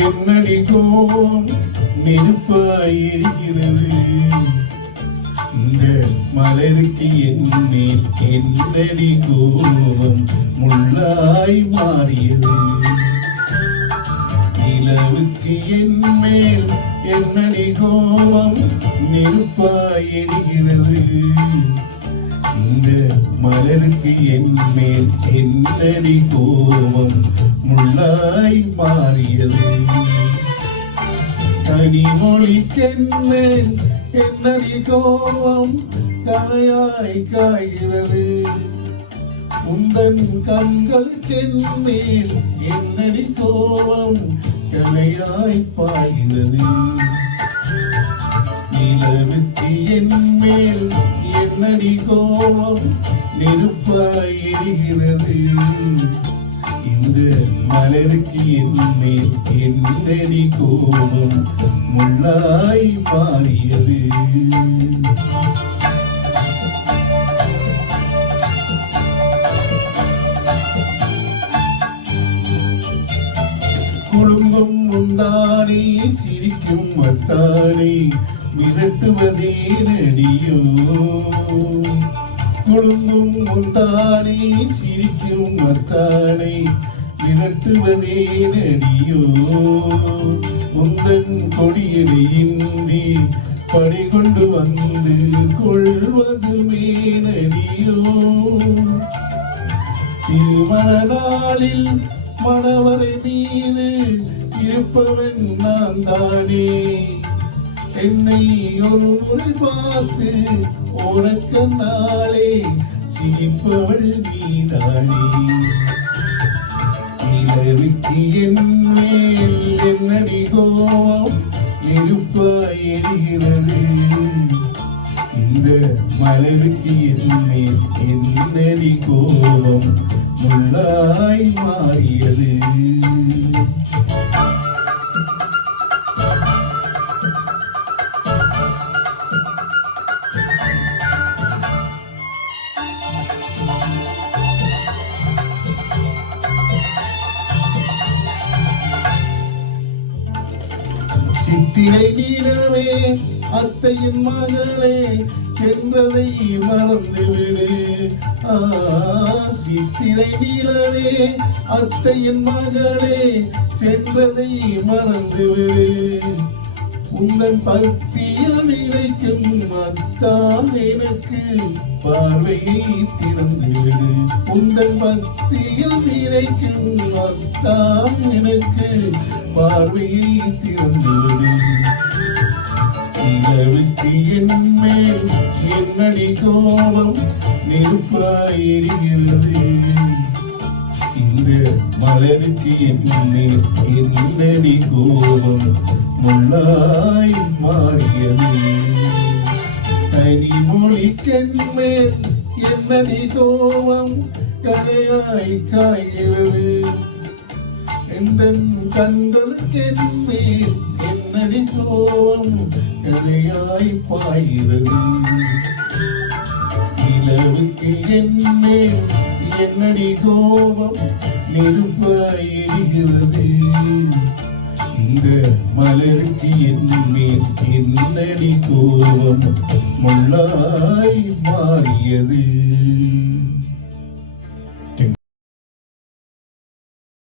என்னடி கோபம் நெருப்பாயிருக்கிறது இந்த மலருக்கு என்னேன் என்னடி கோபம் முள்ளாய் மாறியது நிலவுக்கு என்மேல் என்னடி கோபம் நெருப்பாயிருக்கிறது இந்த மலருக்கு என்மேல் என்னடி கோபம் முள்ளாய் மாறியது கனிமொழிக்கென்மேல் என்னடி கோபம் கலையாய் காய்கிறது உந்தன் கண்களுக்கென்மேல் என்னடி கோபம் கலையாய் பாய்கிறது நிலவுக்கு என்மேல் என்னடி கோபம் நெருப்பாய் எரிகிறது இந்த மலருக்கு என்மேல் என்னடி கோபம் முள்ளாய் மாறியது குழுங்கும் முந்தானே சிரிக்கும் மத்தானே மிரட்டுவதே நடியோ குழுங்கும் முந்தானே சிரிக்கும் மத்தானே மிரட்டுவதே நடியோ முந்தன் கொடியடையின்றி படை கொண்டு வந்து கொள்வதுமே நடியோ திருமண நாளில் மணவரை மீது இருப்பவன் நான் தானே என்னை ஒரு முறை பார்த்து உனக்க நாளே சிரிப்பவள் நீதானே நிலவுக்கு என்மேல் என்னடி கோபம் நெருப்பாய் எரிகிறது இந்த மலருக்கு என்மேல் என்னடி கோபம் முள்ளாய் மாறியது சித்திரை நீலவே அத்தையின் மகளே சென்றதை மறந்துவிடு சித்திரை நீலவே அத்தையின் மகளே சென்றதை மறந்துவிடு உந்தன் பக்தியில் நினைக்கும் அத்தான் எனக்கு பார்வையை திறந்துவிடு உந்தன் பக்தியில் நினைக்கும் அத்தான் எனக்கு பார்வையை திறந்துவிடு நிலவுக்கு என்மேல் என்னடி கோபம் நெருப்பாய் எரிகிறது இந்த மலருக்கு என்மேல் என்னடி கோபம் முள்ளாய் மாறியது கனிமொழிக்கென்மேல் என்னடி கோபம் கலையாய் காய்கிறது எந்தன் கண்களுக்கென்மேல் என்னடி கோபம் கலையாய் பாய்கிறது நிலவுக்கு என்மேல் என்னடி கோபம் நெருப்பாய் எரிகிறது இந்த மலருக்கு என்மேல் என்னடி கோபம் முள்ளாய் மாறியது